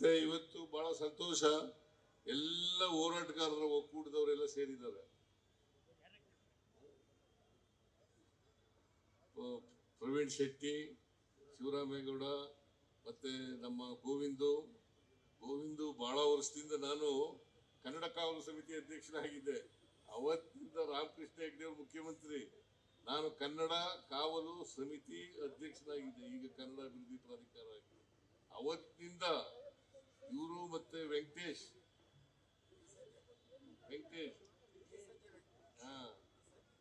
ಮತ್ತೆ ಇವತ್ತು ಬಹಳ ಸಂತೋಷ, ಎಲ್ಲ ಹೋರಾಟಗಾರರ ಒಕ್ಕೂಟದವರೆಲ್ಲ ಸೇರಿದ್ದಾರೆ. ಪ್ರವೀಣ್ ಶೆಟ್ಟಿ, ಶಿವರಾಮೇಗೌಡ, ಮತ್ತೆ ನಮ್ಮ ಗೋವಿಂದು ಬಹಳ ವರ್ಷದಿಂದ ನಾನು ಕನ್ನಡ ಕಾವಲು ಸಮಿತಿ ಅಧ್ಯಕ್ಷನಾಗಿದ್ದೆ. ಅವತ್ತಿಂದ ರಾಮಕೃಷ್ಣ ಹೆಗಡೆ ಅವರು ಮುಖ್ಯಮಂತ್ರಿ, ನಾನು ಕನ್ನಡ ಕಾವಲು ಸಮಿತಿ ಅಧ್ಯಕ್ಷನಾಗಿದ್ದೆ, ಈಗ ಕನ್ನಡ ಅಭಿವೃದ್ಧಿ ಪ್ರಾಧಿಕಾರ ಆಗಿದೆ. ಅವತ್ತಿನಿಂದ ಇವರು ಮತ್ತೆ ವೆಂಕಟೇಶ್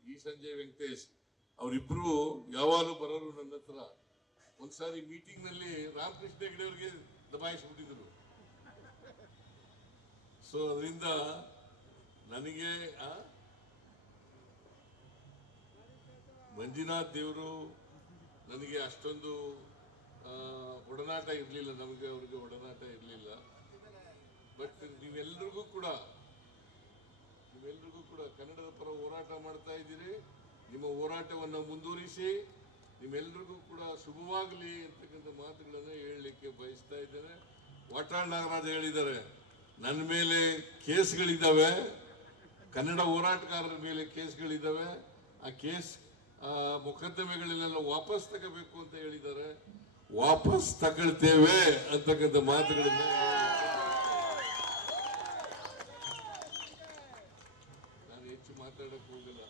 ಈ ಸಂಜಯ್ ವೆಂಕಟೇಶ್ ಅವರಿಬ್ರು ಯಾವಾಗಲೂ ಬರೋರು ನನ್ನ ಹತ್ರ. ಒಂದ್ಸಾರಿ ಮೀಟಿಂಗ್ ನಲ್ಲಿ ರಾಮಕೃಷ್ಣ ಹೆಗಡೆ ಅವರಿಗೆ ದಬಾಯಿಸ್ಬಿಟ್ಟಿದ್ರು. ಸೊ ಅದರಿಂದ ನನಗೆ ಮಂಜುನಾಥ್ ದೇವರು ನನಗೆ ಅಷ್ಟೊಂದು ಒಡನಾಟ ಇರಲಿಲ್ಲ, ನಮಗೆ ಅವ್ರಿಗೆ ಒಡನಾಟ ಇರಲಿಲ್ಲ. ಬಟ್ ನೀವೆಲ್ಲರಿಗೂ ಕೂಡ ಕನ್ನಡದ ಪರ ಹೋರಾಟ ಮಾಡ್ತಾ ಇದ್ದೀರಿ. ನಿಮ್ಮ ಹೋರಾಟವನ್ನು ಮುಂದುವರಿಸಿ, ನಿಮ್ಮೆಲ್ಲರಿಗೂ ಕೂಡ ಶುಭವಾಗಲಿ ಅಂತಕ್ಕಂಥ ಮಾತುಗಳನ್ನು ಹೇಳಲಿಕ್ಕೆ ಬಯಸ್ತಾ ಇದ್ದೇನೆ. ವಾಟಾಳ್ ನಾಗರಾಜ ಹೇಳಿದ್ದಾರೆ, ನನ್ನ ಮೇಲೆ ಕೇಸ್ಗಳಿದ್ದಾವೆ, ಕನ್ನಡ ಹೋರಾಟಗಾರರ ಮೇಲೆ ಕೇಸ್ಗಳಿದ್ದಾವೆ, ಆ ಕೇಸ್ ಮೊಕದ್ದಮೆಗಳನ್ನೆಲ್ಲ ವಾಪಸ್ ತಗೋಬೇಕು ಅಂತ ಹೇಳಿದ್ದಾರೆ. ವಾಪಸ್ ತಗೊಳ್ತೇವೆ ಅಂತಕ್ಕಂಥ ಮಾತುಗಳನ್ನ